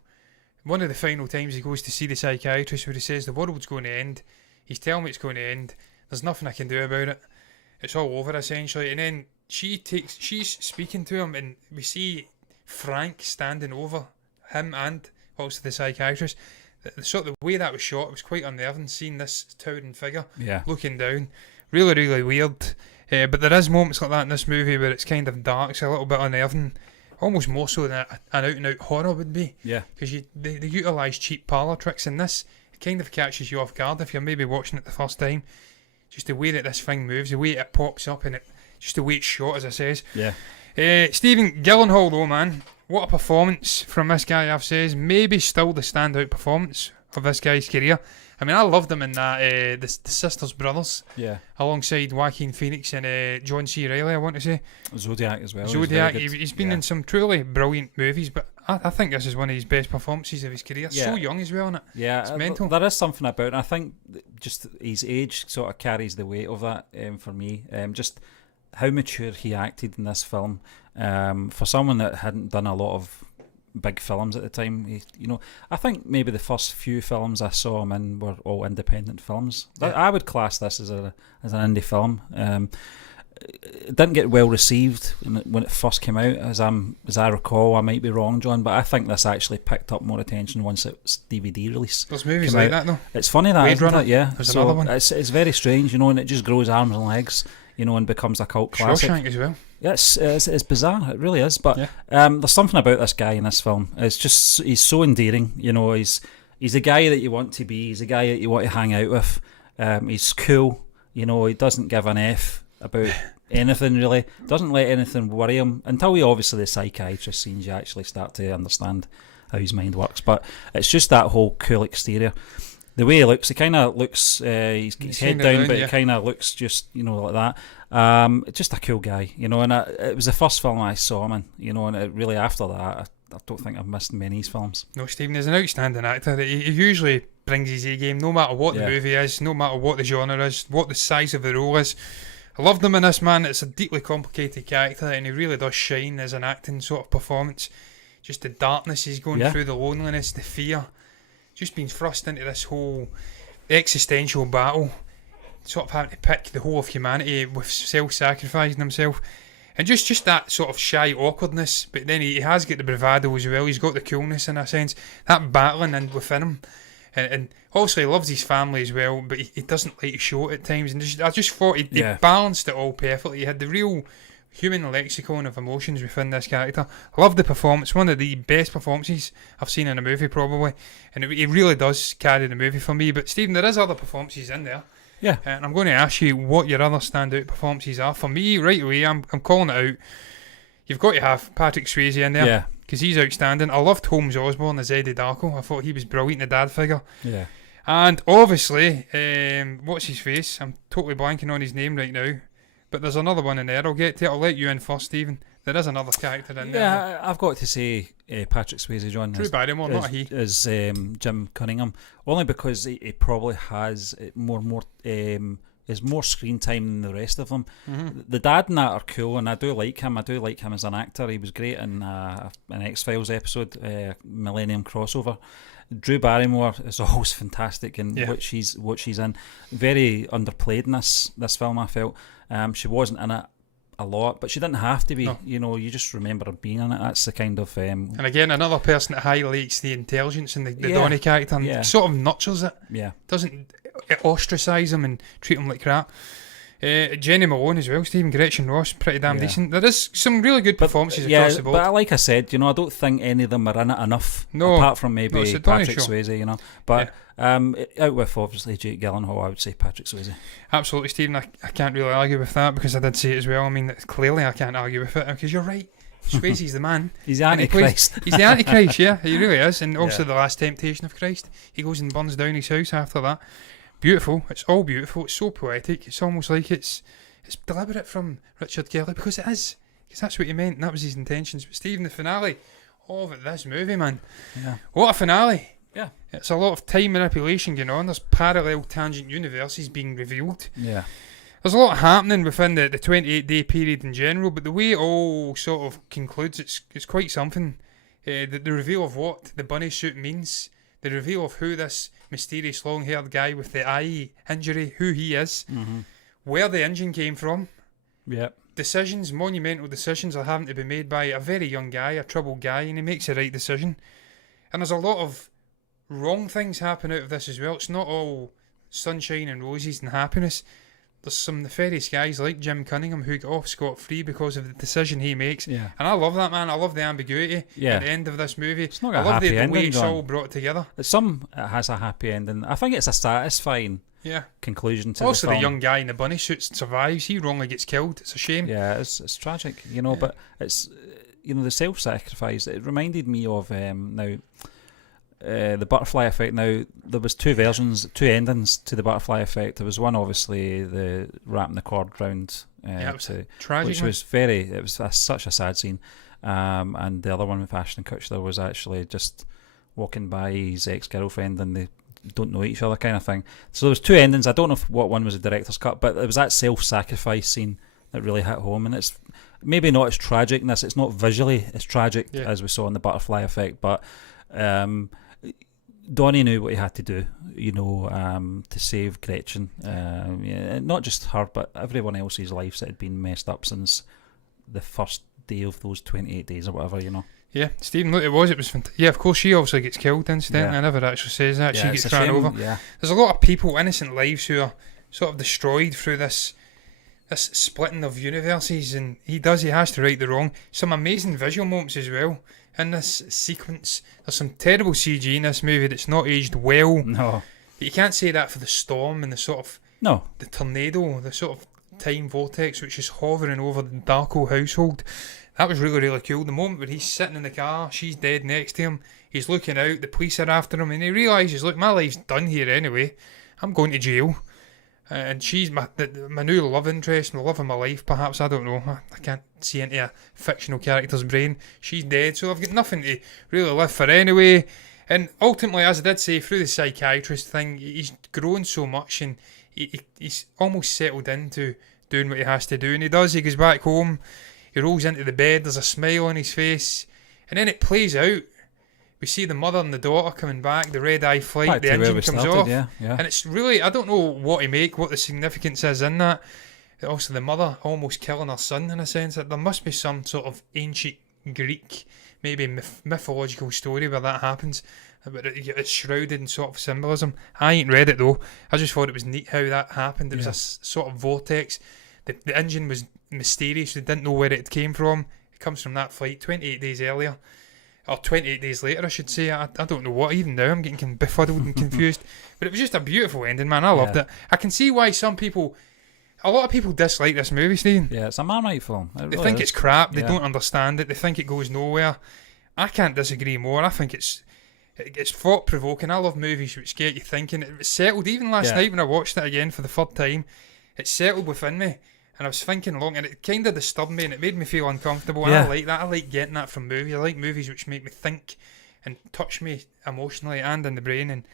One of the final times he goes to see the psychiatrist, where he says the world's going to end. He's telling me it's going to end. There's nothing I can do about it. It's all over essentially. And then she's speaking to him, and we see Frank standing over him and also the psychiatrist. The way that was shot was quite unnerving, seeing this towering figure looking down. Really, really weird. But there is moments like that in this movie where it's kind of dark, it's a little bit unnerving. Almost more so than an out-and-out horror would be. Yeah. Because they utilise cheap parlour tricks in this. It kind of catches you off guard if you're maybe watching it the first time. Just the way that this thing moves, the way it pops up, and just the way it's shot, as I says. Yeah. Stephen Gyllenhaal, though, man. What a performance from this guy, I've says. Maybe still the standout performance of this guy's career. I mean, I loved him in that the Sisters Brothers. Yeah. Alongside Joaquin Phoenix and John C. Reilly, I want to say. Zodiac as well. Zodiac. He's been in some truly brilliant movies, but I think this is one of his best performances of his career. Yeah. So young as well, isn't it? Yeah. It's mental. There is something about it. I think just his age sort of carries the weight of that for me. Just how mature he acted in this film. For someone that hadn't done a lot of big films at the time. I think maybe the first few films I saw him in were all independent films. Yeah. I would class this as an indie film. It didn't get well received when it first came out, as I recall. I might be wrong, John, but I think this actually picked up more attention once its DVD release. There's movies like that, though. It's funny that, isn't it? Yeah. There's another one. It's very strange, and it just grows arms and legs, and becomes a cult classic. Shawshank as well. It's bizarre. It really is. But there's something about this guy in this film. It's just he's so endearing. He's the guy that you want to be. He's the guy that you want to hang out with. He's cool. He doesn't give an F about anything really. Doesn't let anything worry him until obviously the psychiatrist scenes. You actually start to understand how his mind works. But it's just that whole cool exterior. The way he looks, he kind of looks. He's head down, but he kind of looks just like that. Just a cool guy, and it was the first film I saw him in, and it really after that, I don't think I've missed many of his films. No, Stephen is an outstanding actor. He usually brings his A game, no matter what the movie is, no matter what the genre is, what the size of the role is. I loved him in this, man. It's a deeply complicated character, and he really does shine as an acting sort of performance. Just the darkness he's going through, the loneliness, the fear, just being thrust into this whole existential battle, sort of having to pick the whole of humanity with self-sacrificing himself, and just that sort of shy awkwardness. But then he has got the bravado as well. He's got the coolness in a sense, that battling in within him. And obviously he loves his family as well, but he doesn't like to show it at times. And I just thought he balanced it all perfectly. He had the real human lexicon of emotions within this character. I love the performance, one of the best performances I've seen in a movie probably, and it really does carry the movie for me. But Stephen, there is other performances in there. Yeah. And I'm going to ask you what your other standout performances are. For me, right away, I'm calling it out. You've got to have Patrick Swayze in there. Yeah. Because he's outstanding. I loved Holmes Osborne as Eddie Darko. I thought he was brilliant, the dad figure. Yeah. And obviously, what's his face? I'm totally blanking on his name right now. But there's another one in there. I'll get to it. I'll let you in first, Stephen. There is another character in there. Yeah, I've got to say Patrick Swayze, John. Drew Barrymore, not a he. Is Jim Cunningham. Only because he probably has more screen time than the rest of them. Mm-hmm. The dad and that are cool, and I do like him. I do like him as an actor. He was great in an X-Files episode, Millennium Crossover. Drew Barrymore is always fantastic in what she's in. Very underplayed in this film, I felt. She wasn't in it a lot, but she didn't have to be. No. You just remember her being in it. That's the kind of... and again, another person that highlights the intelligence in the Donnie character and sort of nurtures it. Yeah. Doesn't ostracise him and treat him like crap. Jenny Malone as well, Stephen. Gretchen Ross, pretty damn decent. There is some really good performances across the board. But like I said, I don't think any of them are in it enough. No, apart from maybe Patrick show. Swayze, But out with obviously Jake Gyllenhaal, I would say Patrick Swayze. Absolutely, Stephen. I can't really argue with that because I did say it as well. I mean, clearly I can't argue with it because you're right. Swayze's the man. He's the Antichrist. He's the Antichrist, yeah, he really is. And also the last temptation of Christ. He goes and burns down his house after that. Beautiful. It's all beautiful. It's so poetic. It's almost like it's deliberate from Richard Kelly because it is. Because that's what he meant and that was his intentions. But Stephen, the finale of this movie, man. Yeah. What a finale. Yeah. It's a lot of time manipulation going on. There's parallel tangent universes being revealed. Yeah. There's a lot happening within the 28-day period in general, but the way it all sort of concludes, it's quite something. The reveal of what the bunny suit means, the reveal of who this mysterious long-haired guy with the eye injury, who he is, where the engine came from. Yep. Decisions, monumental decisions are having to be made by a very young guy, a troubled guy, and he makes the right decision. And there's a lot of wrong things happen out of this as well. It's not all sunshine and roses and happiness. There's some nefarious guys like Jim Cunningham who get off scot-free because of the decision he makes. Yeah. And I love that, man. I love the ambiguity at the end of this movie. It's not a happy ending, the way it's all brought together. It has a happy ending. I think it's a satisfying conclusion to also the film. Also, the young guy in the bunny suit survives. He wrongly gets killed. It's a shame. Yeah, it's tragic, but it's, the self-sacrifice. It reminded me of the butterfly effect. Now there was two endings to the butterfly effect. There was one, obviously, the wrapping the cord round, it was tragic, which was such a sad scene. And the other one with Ashton Kutcher was actually just walking by his ex-girlfriend and they don't know each other, kind of thing. So there was two endings. I don't know what one was the director's cut, but it was that self-sacrifice scene that really hit home, and it's maybe not as tragic in this. It's not visually as tragic as we saw in the Butterfly Effect, but Donnie knew what he had to do, to save Gretchen. Not just her, but everyone else's lives that had been messed up since the first day of those 28 days or whatever, Yeah, Stephen, look, it was fantastic. Yeah, of course, she obviously gets killed incidentally. I never actually says that. She gets ran over. Yeah. There's a lot of people, innocent lives, who are sort of destroyed through this splitting of universes, and he has to right the wrong. Some amazing visual moments as well in this sequence. There's some terrible CG in this movie that's not aged well. No. But you can't say that for the storm and the sort of the tornado, the sort of time vortex which is hovering over the Darko household. That was really, really cool. The moment where he's sitting in the car, she's dead next to him, he's looking out, the police are after him, and he realises, look, my life's done here anyway. I'm going to jail. And she's my new love interest, the love of my life, perhaps. I don't know. I can't see into a fictional character's brain. She's dead, so I've got nothing to really live for anyway. And ultimately, as I did say, through the psychiatrist thing, he's grown so much, and he's almost settled into doing what he has to do. And he does. He goes back home. He rolls into the bed. There's a smile on his face. And then it plays out. We see the mother and the daughter coming back, the red-eye flight, the engine comes off. Yeah. And it's really, I don't know what the significance is in that. Also, the mother almost killing her son, in a sense. That there must be some sort of ancient Greek, maybe mythological story where that happens. But it's shrouded in sort of symbolism. I ain't read it though. I just thought it was neat how that happened. It was a sort of vortex. The engine was mysterious. They didn't know where it came from. It comes from that flight 28 days earlier. Or 28 days later, I should say. I don't know what. Even now, I'm getting befuddled and confused. But it was just a beautiful ending, man. I loved it. I can see why a lot of people dislike this movie, Stephen. Yeah, it's a Marmite film. They think it's crap. They don't understand it. They think it goes nowhere. I can't disagree more. I think it's thought-provoking. I love movies which get you thinking. It settled, even last night when I watched it again for the third time, it settled within me. And I was thinking along, and it kind of disturbed me, and it made me feel uncomfortable. And I like that. I like getting that from movies. I like movies which make me think and touch me emotionally and in the brain. And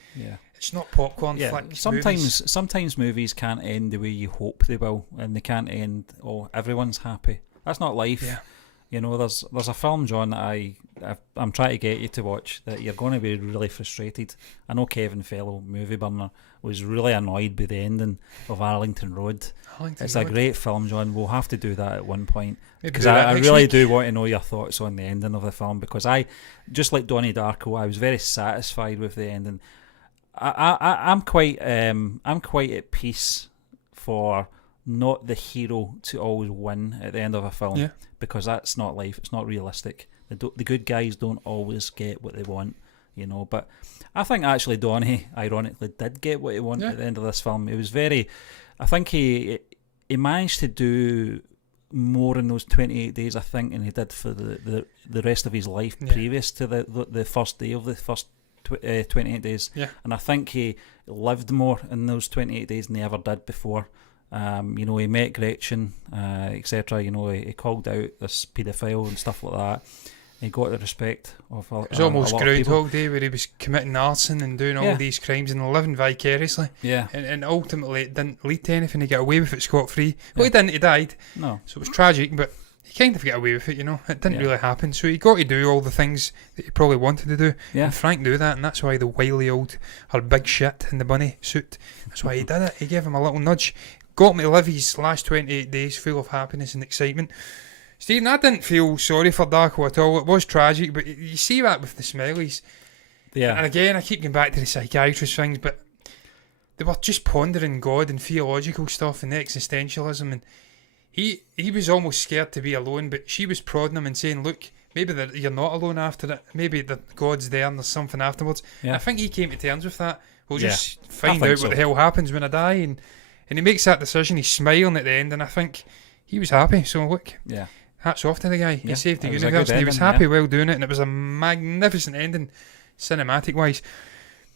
it's not popcorn flick. Sometimes movies can't end the way you hope they will, and they can't end. Oh, everyone's happy. That's not life. Yeah. There's a film, John, that I'm trying to get you to watch that you're going to be really frustrated. I know Kevin Fellow, movie burner, was really annoyed by the ending of Arlington Road. It's a great film, John. We'll have to do that at one point, because I really do want to know your thoughts on the ending of the film, because just like Donnie Darko, I was very satisfied with the ending. I'm quite at peace for not the hero to always win at the end of a film, because that's not life. It's not realistic. The good guys don't always get what they want, but I think actually Donnie ironically did get what he wanted at the end of this film. It was I think he managed to do more in those 28 days, I think, than he did for the rest of his life previous to the first day of the first 28 days. And I think he lived more in those 28 days than he ever did before. He met Gretchen, etc. He called out this paedophile and stuff like that. He got the respect of it was almost Groundhog Day, where he was committing arson and doing all these crimes and living vicariously. And ultimately it didn't lead to anything. He got away with it scot-free. Well, he didn't. He died. No. So it was tragic, but he kind of got away with it, It didn't really happen. So he got to do all the things that he probably wanted to do. And Frank knew that, and that's why the wily old, or big shit in the bunny suit, that's why he did it. He gave him a little nudge. Got him to live his last 28 days full of happiness and excitement. Stephen, I didn't feel sorry for Darko at all. It was tragic, but you see that with the smileys. And again, I keep going back to the psychiatrist things, but they were just pondering God and theological stuff and existentialism, and he was almost scared to be alone, but she was prodding him and saying, look, maybe you're not alone after it. Maybe God's there and there's something afterwards. I think he came to terms with that. We'll just find out what the hell happens when I die, and he makes that decision. He's smiling at the end, and I think he was happy. So look, hats off to the guy. He saved the universe, and he was happy while doing it, and it was a magnificent ending, cinematic-wise.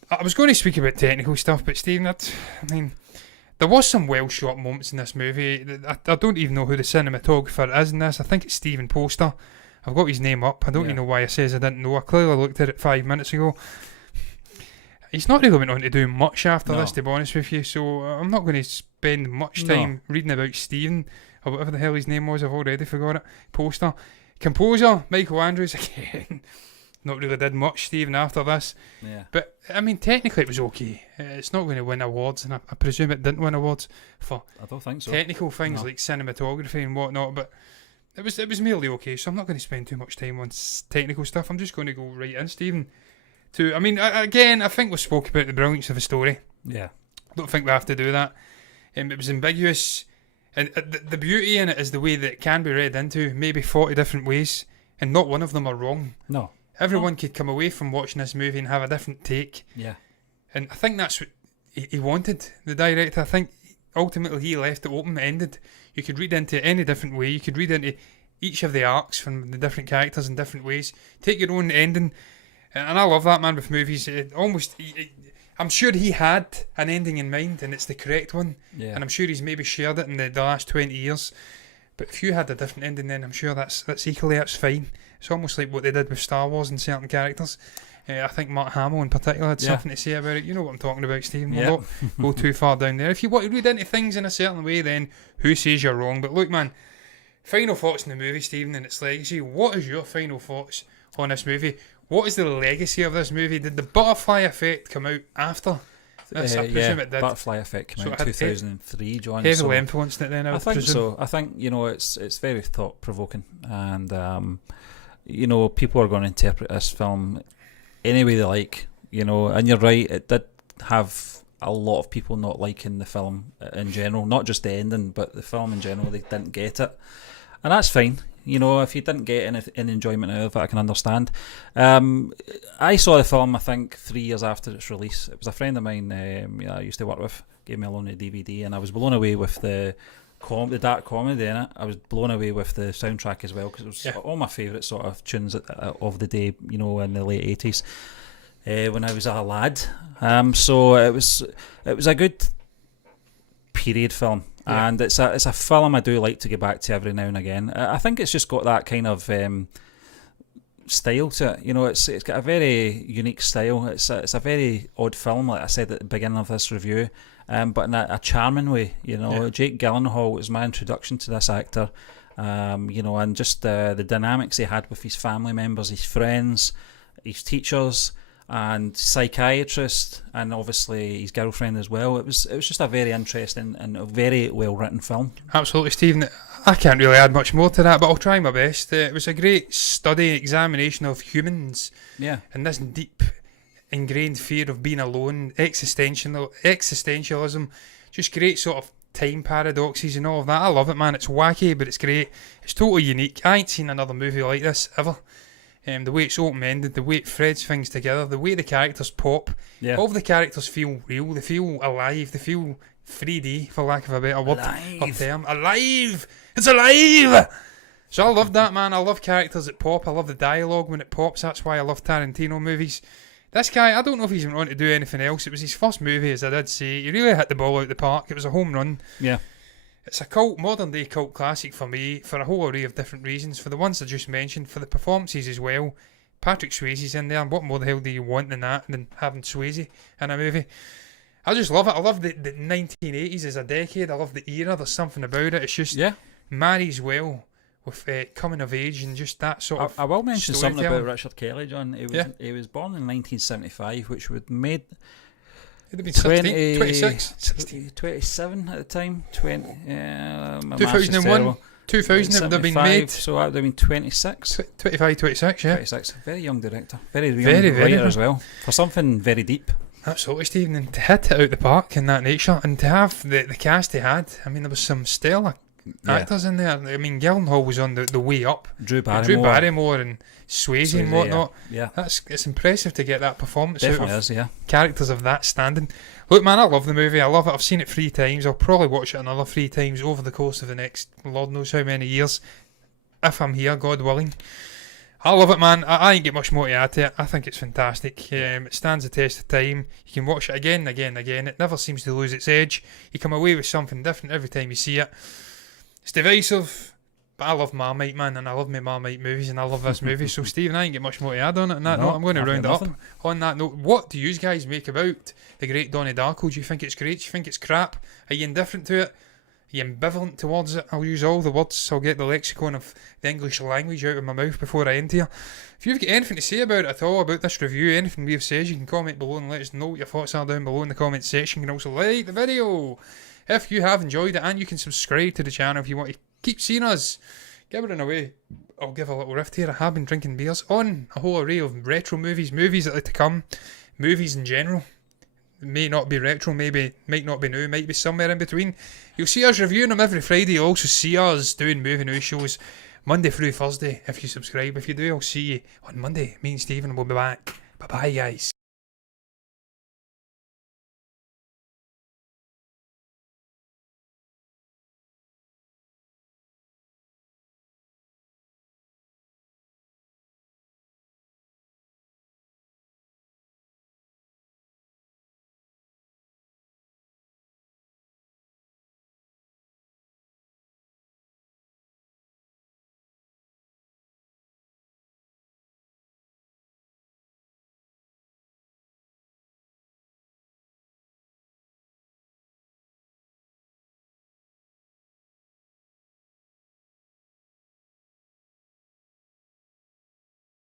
I was going to speak about technical stuff, but Stephen, there was some well-shot moments in this movie. I don't even know who the cinematographer is in this. I think it's Stephen Poster. I've got his name up. I don't even know why I says I didn't know. I clearly looked at it 5 minutes ago. He's not really went on to do much after this, to be honest with you, so I'm not going to spend much time reading about Stephen or whatever the hell his name was, I've already forgot it. Poster. Composer, Michael Andrews, again, not really did much, Stephen, after this. Yeah. But, I mean, technically it was okay. It's not going to win awards, and I presume it didn't win awards for I don't think so. technical things No. like cinematography and whatnot, but it was merely okay, so I'm not going to spend too much time on technical stuff. I'm just going to go right in, Stephen. I mean, again, I think we spoke about the brilliance of the story. Yeah. I don't think we have to do that. It was ambiguous, and the beauty in it is the way that it can be read into maybe 40 different ways, and not one of them are wrong. No. Everyone could come away from watching this movie and have a different take. Yeah. And I think that's what he wanted, the director. I think ultimately he left it open-ended. You could read into it any different way. You could read into each of the arcs from the different characters in different ways. Take your own ending. And I love that, man, with movies. I'm sure he had an ending in mind, and it's the correct one. Yeah. And I'm sure he's maybe shared it in the last 20 years. But if you had a different ending, then I'm sure that's fine. It's almost like what they did with Star Wars and certain characters. I think Mark Hamill in particular had something to say about it. You know what I'm talking about, Stephen. Yeah. We'll not go too far down there. If you want to read into things in a certain way, then who says you're wrong? But look, man, final thoughts on the movie, Stephen, and its legacy. What is your final thoughts on this movie? What is the legacy of this movie? Did the butterfly effect come out after this? I presume it did. Butterfly Effect came So out it in had 2003, John. Heavily So influenced it then, I I think presume. so. I think, it's very thought provoking, and people are going to interpret this film any way they like. And you're right, it did have a lot of people not liking the film in general, not just the ending, but the film in general. They didn't get it, and that's fine. If you didn't get any enjoyment out of it, I can understand. I saw the film, I think, 3 years after its release. It was a friend of mine I used to work with, gave me a loan of DVD, and I was blown away with the dark comedy in it. I was blown away with the soundtrack as well, because it was all my favourite sort of tunes of the day, in the late 80s. When I was a lad, so it was a good period film, and it's a film I do like to get back to every now and again. I think it's just got that kind of style to it. It's got a very unique style. It's a very odd film, like I said at the beginning of this review, but in a charming way. Jake Gyllenhaal was my introduction to this actor. And just the dynamics he had with his family members, his friends, his teachers, and psychiatrist, and obviously his girlfriend as well. It was just a very interesting and a very well written film. Absolutely, Stephen. I can't really add much more to that, but I'll try my best. It was a great examination of humans, and this deep, ingrained fear of being alone, existentialism, just great sort of time paradoxes and all of that. I love it, man. It's wacky, but it's great. It's totally unique. I ain't seen another movie like this ever. The way it's open-ended, the way it threads things together, the way the characters pop. All of the characters feel real, they feel alive, they feel 3D, for lack of a better word or term. Alive! It's alive! So I love that, man. I love characters that pop. I love the dialogue when it pops. That's why I love Tarantino movies. This guy, I don't know if he's went on to do anything else. It was his first movie, as I did say. He really hit the ball out the park. It was a home run. Yeah. It's a modern day cult classic for me, for a whole array of different reasons. For the ones I just mentioned, for the performances as well. Patrick Swayze's in there, and what more the hell do you want than that, than having Swayze in a movie? I just love it. I love the 1980s as a decade. I love the era. There's something about it. It's just marries well with coming of age and just that sort of I will mention something about storytelling. Richard Kelly, John. He was born in 1975, which would made It'd have been 26, 27 at the time. 2001, 2000 it would have been made. So that would have been 26. 25, 26, yeah. 26. Very young director. Very young Very writer as well. For something very deep. Absolutely, Stephen. And to hit it out the park in that nature, and to have the cast he had, I mean, there was some stellar actors in there. I mean, Gyllenhaal was on the way up. Drew Barrymore And Swayze and whatnot. Yeah. It's impressive to get that performance out of characters of that standing. Look, man, I love the movie. I love it. I've seen it 3 times. I'll probably watch it another 3 times over the course of the next Lord knows how many years, if I'm here, God willing. I love it, man. I ain't get much more to add to it. I think it's fantastic. It stands the test of time. You can watch it again and again and again. It never seems to lose its edge. You come away with something different every time you see it. It's divisive, but I love Marmite, man, and I love my Marmite movies, and I love this movie. So, Stephen, I ain't get much more to add on it. On that note, I'm going to round it up. On that note, what do you guys make about the great Donnie Darko? Do you think it's great? Do you think it's crap? Are you indifferent to it? you ambivalent towards it? I'll use all the words. I'll get the lexicon of the English language out of my mouth before I enter. If you've got anything to say about it at all, about this review, anything we've said, you can comment below and let us know what your thoughts are down below in the comment section. You can also like the video if you have enjoyed it, and you can subscribe to the channel if you want to keep seeing us. Giving away, I'll give a little rift here. I have been drinking beers on a whole array of retro movies that are to come, movies in general. May not be retro, maybe might not be new, might be somewhere in between. You'll see us reviewing them every Friday. You'll also see us doing movie news shows Monday through Thursday if you subscribe. If you do, I'll see you on Monday. Me and Stephen will be back. Bye bye, guys.